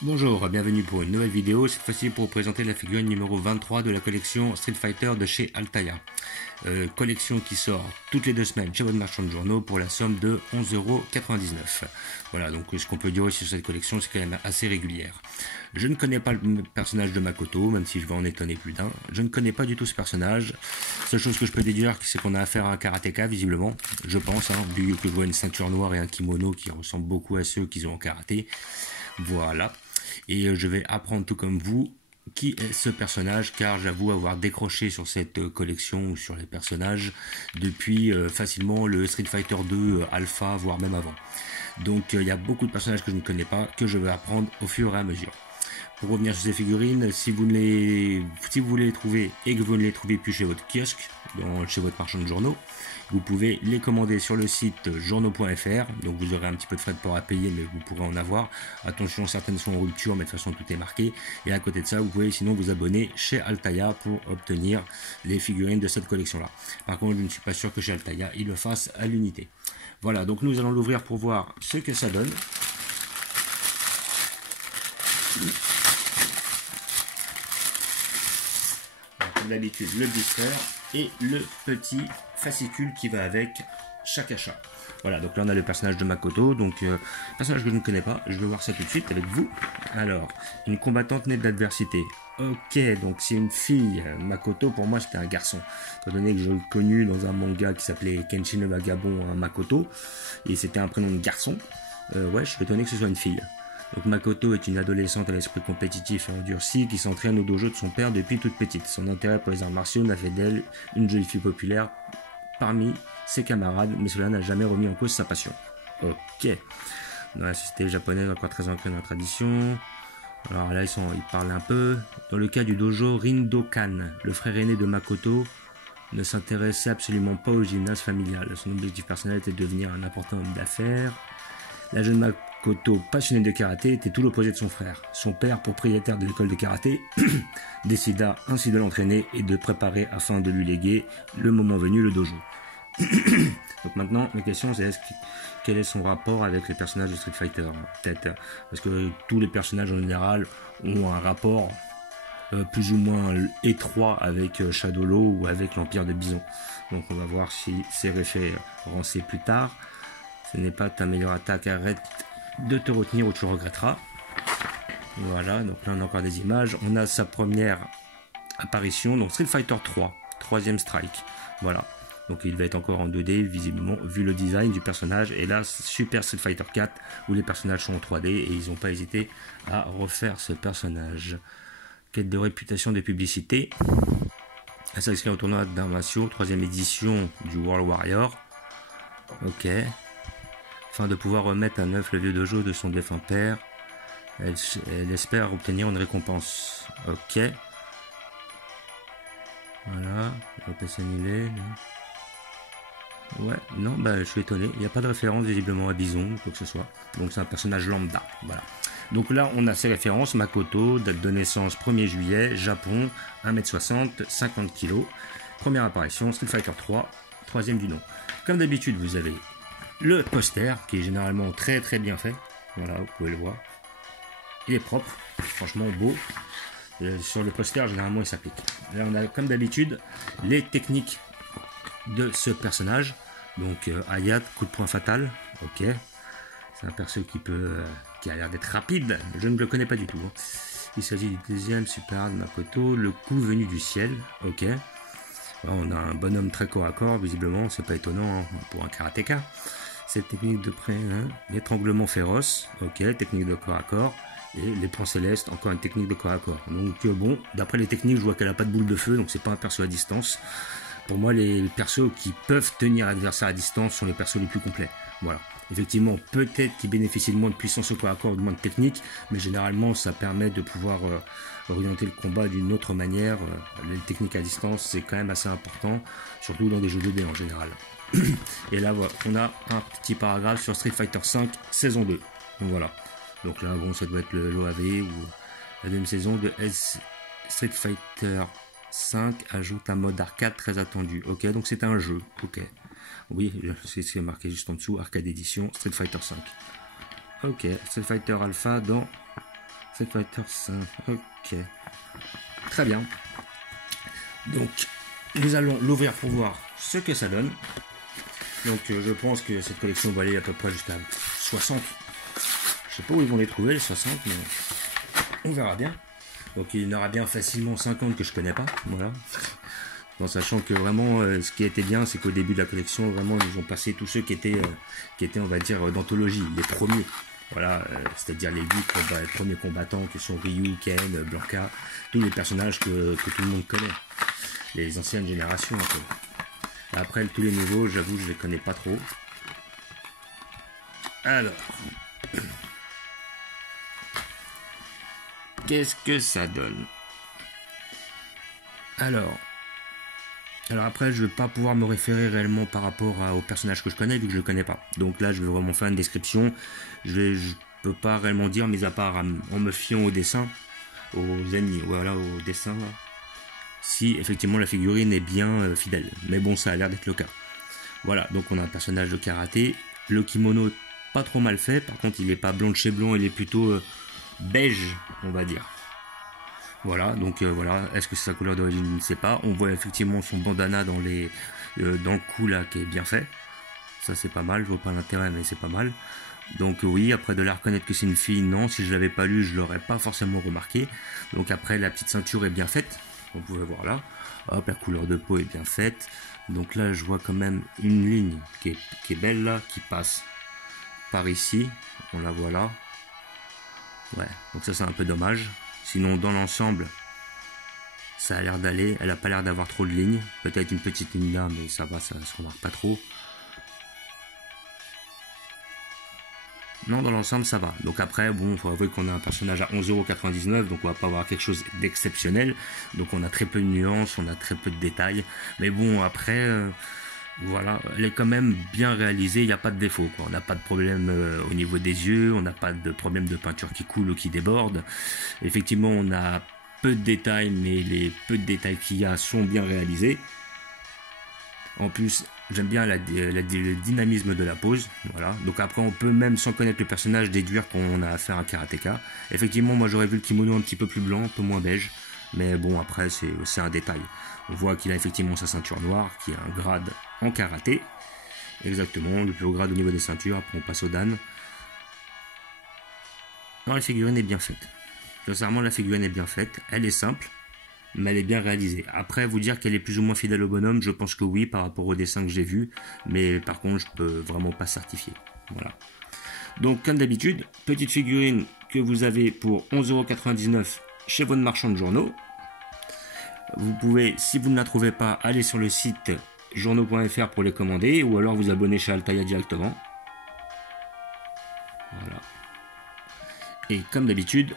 Bonjour, bienvenue pour une nouvelle vidéo, cette fois-ci pour vous présenter la figurine numéro 23 de la collection Street Fighter de chez Altaïa. Collection qui sort toutes les 2 semaines chez votre marchand de journaux pour la somme de 11,99 €. Voilà, donc ce qu'on peut dire aussi sur cette collection, c'est quand même assez régulière. Je ne connais pas le personnage de Makoto, même si je vais en étonner plus d'un. Je ne connais pas du tout ce personnage. Seule chose que je peux déduire, c'est qu'on a affaire à un karatéka, visiblement, je pense, vu que je vois une ceinture noire et un kimono qui ressemble beaucoup à ceux qu'ils ont en karaté. Voilà. Et je vais apprendre tout comme vous qui est ce personnage, car j'avoue avoir décroché sur cette collection ou sur les personnages depuis facilement le Street Fighter 2 Alpha, voire même avant. Donc il y a beaucoup de personnages que je ne connais pas, que je vais apprendre au fur et à mesure. Pour revenir sur ces figurines, si vous voulez les trouver et que vous ne les trouvez plus chez votre kiosque, chez votre marchand de journaux, vous pouvez les commander sur le site journaux.fr. Donc vous aurez un petit peu de frais de port à payer, mais vous pourrez en avoir. Attention, certaines sont en rupture, mais de toute façon tout est marqué. Et à côté de ça, vous pouvez sinon vous abonner chez Altaïa pour obtenir les figurines de cette collection-là. Par contre, je ne suis pas sûr que chez Altaïa, ils le fassent à l'unité. Voilà, donc nous allons l'ouvrir pour voir ce que ça donne. Comme d'habitude, le blister et le petit fascicule qui va avec chaque achat. Voilà, donc là on a le personnage de Makoto, donc personnage que je ne connais pas, je vais voir ça tout de suite avec vous. Alors, une combattante née de l'adversité. Ok, donc c'est une fille. Makoto, pour moi c'était un garçon, étant donné que je l'ai connu dans un manga qui s'appelait Kenshin le Vagabond Makoto, et c'était un prénom de garçon. Ouais, je suis étonné que ce soit une fille. Donc Makoto est une adolescente à l'esprit compétitif et endurci qui s'entraîne au dojo de son père depuis toute petite. Son intérêt pour les arts martiaux n'a fait d'elle une jolie fille populaire parmi ses camarades, mais cela n'a jamais remis en cause sa passion. Ok. Dans la société japonaise encore très ancrée dans la tradition. Alors là ils parlent un peu. Dans le cas du dojo Rindokan, le frère aîné de Makoto ne s'intéressait absolument pas au gymnase familial. Son objectif personnel était de devenir un important homme d'affaires. La jeune Makoto, passionnée de karaté, était tout l'opposé de son frère. Son père, propriétaire de l'école de karaté, décida ainsi de l'entraîner et de préparer afin de lui léguer, le moment venu, le dojo. Donc maintenant, la question c'est quel est son rapport avec les personnages de Street Fighter, peut-être, parce que tous les personnages en général ont un rapport plus ou moins étroit avec Shadow Law ou avec l'Empire de Bison. Donc on va voir si c'est référencé plus tard. Ce n'est pas ta meilleure attaque, arrête de te retenir ou tu regretteras. Voilà, donc là on a encore des images. On a sa première apparition, donc Street Fighter 3, troisième strike. Voilà, donc il va être encore en 2D visiblement, vu le design du personnage. Et là, Super Street Fighter 4, où les personnages sont en 3D et ils n'ont pas hésité à refaire ce personnage. Quête de réputation de publicité. Elle s'inscrit au tournoi d'Invasion, troisième édition du World Warrior. Ok. Afin de pouvoir remettre à neuf le vieux dojo de son défunt père, elle espère obtenir une récompense. Ok. Voilà, on va passer annulé. Ouais, non, bah je suis étonné. Il n'y a pas de référence visiblement à Bison ou quoi que ce soit. Donc c'est un personnage lambda. Voilà. Donc là, on a ses références. Makoto, date de naissance 1er juillet, Japon, 1m60, 50 kg. Première apparition, Street Fighter 3, troisième du nom. Comme d'habitude, vous avez le poster qui est généralement très très bien fait. Voilà, vous pouvez le voir. Il est propre, franchement beau. Sur le poster, généralement, il s'applique. Là, on a comme d'habitude les techniques de ce personnage. Donc, Hayat, coup de poing fatal. Ok. C'est un perso qui a l'air d'être rapide. Je ne le connais pas du tout. Il s'agit du deuxième super de Makoto. Le coup venu du ciel. Ok. On a un bonhomme très corps à corps, visiblement, c'est pas étonnant pour un karatéka. Cette technique de l'étranglement féroce, ok, technique de corps à corps, et les points célestes, encore une technique de corps à corps. Donc bon, d'après les techniques, je vois qu'elle a pas de boule de feu, donc c'est pas un perso à distance. Pour moi, les persos qui peuvent tenir l'adversaire à distance sont les persos les plus complets. Voilà. Effectivement, peut-être qu'ils bénéficient de moins de puissance au corps à corps, de moins de technique, mais généralement, ça permet de pouvoir orienter le combat d'une autre manière. Les techniques à distance, c'est quand même assez important, surtout dans des jeux 2D en général. Et là, voilà, on a un petit paragraphe sur Street Fighter 5, saison 2. Donc voilà. Donc là, bon, ça doit être l'OAV ou la deuxième saison de Street Fighter 5 ajoute un mode arcade très attendu. Ok, donc c'est un jeu. Ok. Oui, c'est marqué juste en dessous, arcade édition, Street Fighter 5. Ok, Street Fighter Alpha dans Street Fighter 5. Ok. Très bien. Donc, nous allons l'ouvrir pour voir ce que ça donne. Donc, je pense que cette collection va aller à peu près jusqu'à 60. Je sais pas où ils vont les trouver, les 60, mais on verra bien. Donc, il y en aura bien facilement 50 que je connais pas. Voilà. En sachant que vraiment, ce qui était bien, c'est qu'au début de la collection, vraiment, ils ont passé tous ceux qui étaient on va dire, d'anthologie, les premiers. Voilà, c'est-à-dire les 8 premiers combattants qui sont Ryu, Ken, Blanka, tous les personnages que tout le monde connaît. Les anciennes générations, un peu. Après, tous les nouveaux, j'avoue, je les connais pas trop. Alors, qu'est-ce que ça donne? Alors après, je vais pas pouvoir me référer réellement par rapport au personnage que je connais, vu que je le connais pas. Donc là, je vais vraiment faire une description. Je peux pas réellement dire, mis à part en me fiant au dessin, aux ennemis, voilà, au dessin, là, si effectivement la figurine est bien fidèle. Mais bon, ça a l'air d'être le cas. Voilà, donc on a un personnage de karaté. Le kimono, pas trop mal fait. Par contre, il est pas blanc de chez blanc, il est plutôt beige, on va dire. Voilà, donc voilà, est-ce que c'est sa couleur d'origine? Je ne sais pas. On voit effectivement son bandana dans le cou là qui est bien fait. Ça c'est pas mal, je vois pas l'intérêt mais c'est pas mal. Donc oui, après de la reconnaître que c'est une fille, non, si je l'avais pas lu, je l'aurais pas forcément remarqué. Donc après la petite ceinture est bien faite, vous pouvez voir là. Hop, la couleur de peau est bien faite. Donc là je vois quand même une ligne qui est belle là, qui passe par ici. On la voit là. Ouais, donc ça c'est un peu dommage. Sinon, dans l'ensemble, ça a l'air d'aller. Elle a pas l'air d'avoir trop de lignes. Peut-être une petite ligne là, mais ça va, ça se remarque pas trop. Non, dans l'ensemble, ça va. Donc après, bon, il faut avouer qu'on a un personnage à 11,99 €, donc on va pas avoir quelque chose d'exceptionnel. Donc on a très peu de nuances, on a très peu de détails. Mais bon, après, voilà, elle est quand même bien réalisée, il n'y a pas de défaut, quoi. On n'a pas de problème au niveau des yeux, on n'a pas de problème de peinture qui coule ou qui déborde. Effectivement, on a peu de détails, mais les peu de détails qu'il y a sont bien réalisés. En plus, j'aime bien le dynamisme de la pose. Voilà. Donc après, on peut même, sans connaître le personnage, déduire qu'on a affaire à un karatéka. Effectivement, moi j'aurais vu le kimono un petit peu plus blanc, un peu moins beige. Mais bon, après, c'est un détail. On voit qu'il a effectivement sa ceinture noire, qui a un grade en karaté. Exactement, le plus haut grade au niveau des ceintures. Après, on passe au dan. Non, la figurine est bien faite. Sincèrement, la figurine est bien faite. Elle est simple, mais elle est bien réalisée. Après, vous dire qu'elle est plus ou moins fidèle au bonhomme, je pense que oui, par rapport au dessin que j'ai vu. Mais par contre, je peux vraiment pas certifier. Voilà. Donc, comme d'habitude, petite figurine que vous avez pour 11,99 € chez votre marchand de journaux. Vous pouvez, si vous ne la trouvez pas, aller sur le site journaux.fr pour les commander, ou alors vous abonner chez Altaïa directement. Voilà. Et comme d'habitude,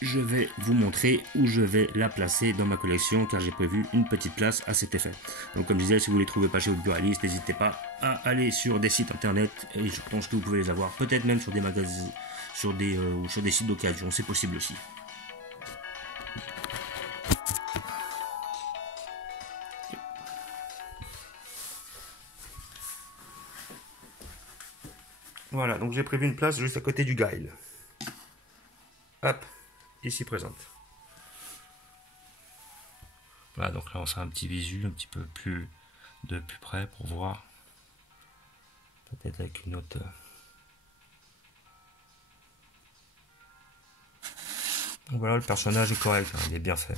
je vais vous montrer où je vais la placer dans ma collection, car j'ai prévu une petite place à cet effet. Donc comme je disais, si vous ne les trouvez pas chez votre buraliste, n'hésitez pas à aller sur des sites internet, et je pense que vous pouvez les avoir, peut-être même sur des magasins, sur des sites d'occasion, c'est possible aussi. Voilà, donc j'ai prévu une place juste à côté du Guile. Hop, ici présente. Voilà, donc là on fait un petit visu un petit peu plus de plus près pour voir. Peut-être avec une autre. Donc voilà, le personnage est correct, hein, il est bien fait.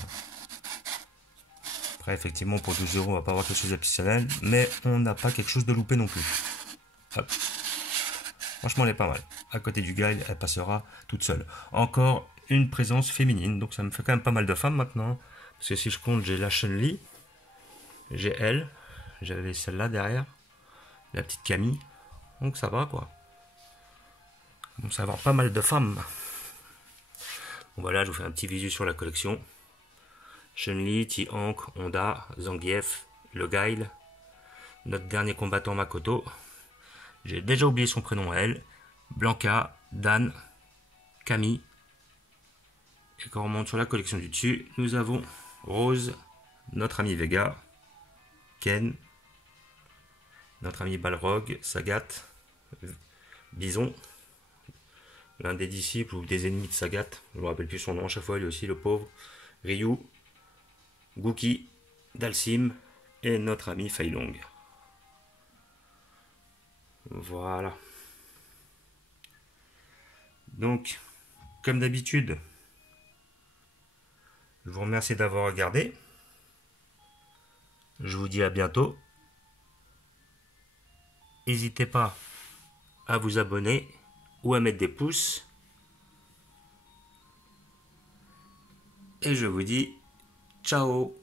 Après, effectivement, pour 12 €, on va pas avoir quelque chose d'exceptionnel, mais on n'a pas quelque chose de loupé non plus. Hop. Franchement, elle est pas mal. À côté du Guile, elle passera toute seule. Encore une présence féminine, donc ça me fait quand même pas mal de femmes maintenant. Parce que si je compte, j'ai la Chun-Li, j'ai elle, j'avais celle-là derrière, la petite Camille. Donc ça va quoi. On va avoir pas mal de femmes. Bon voilà, je vous fais un petit visu sur la collection. Chun-Li, Ti-Hank, Honda, Zangief, le Guile, notre dernier combattant Makoto. J'ai déjà oublié son prénom à elle. Blanka, Dan, Camille. Et quand on remonte sur la collection du dessus, nous avons Rose, notre ami Vega, Ken, notre ami Balrog, Sagat, Bison, l'un des disciples ou des ennemis de Sagat, je me rappelle plus son nom à chaque fois, lui aussi le pauvre, Ryu, Gookie, Dalsim et notre ami Fei Long. Voilà. Donc, comme d'habitude, je vous remercie d'avoir regardé. Je vous dis à bientôt. N'hésitez pas à vous abonner ou à mettre des pouces. Et je vous dis ciao.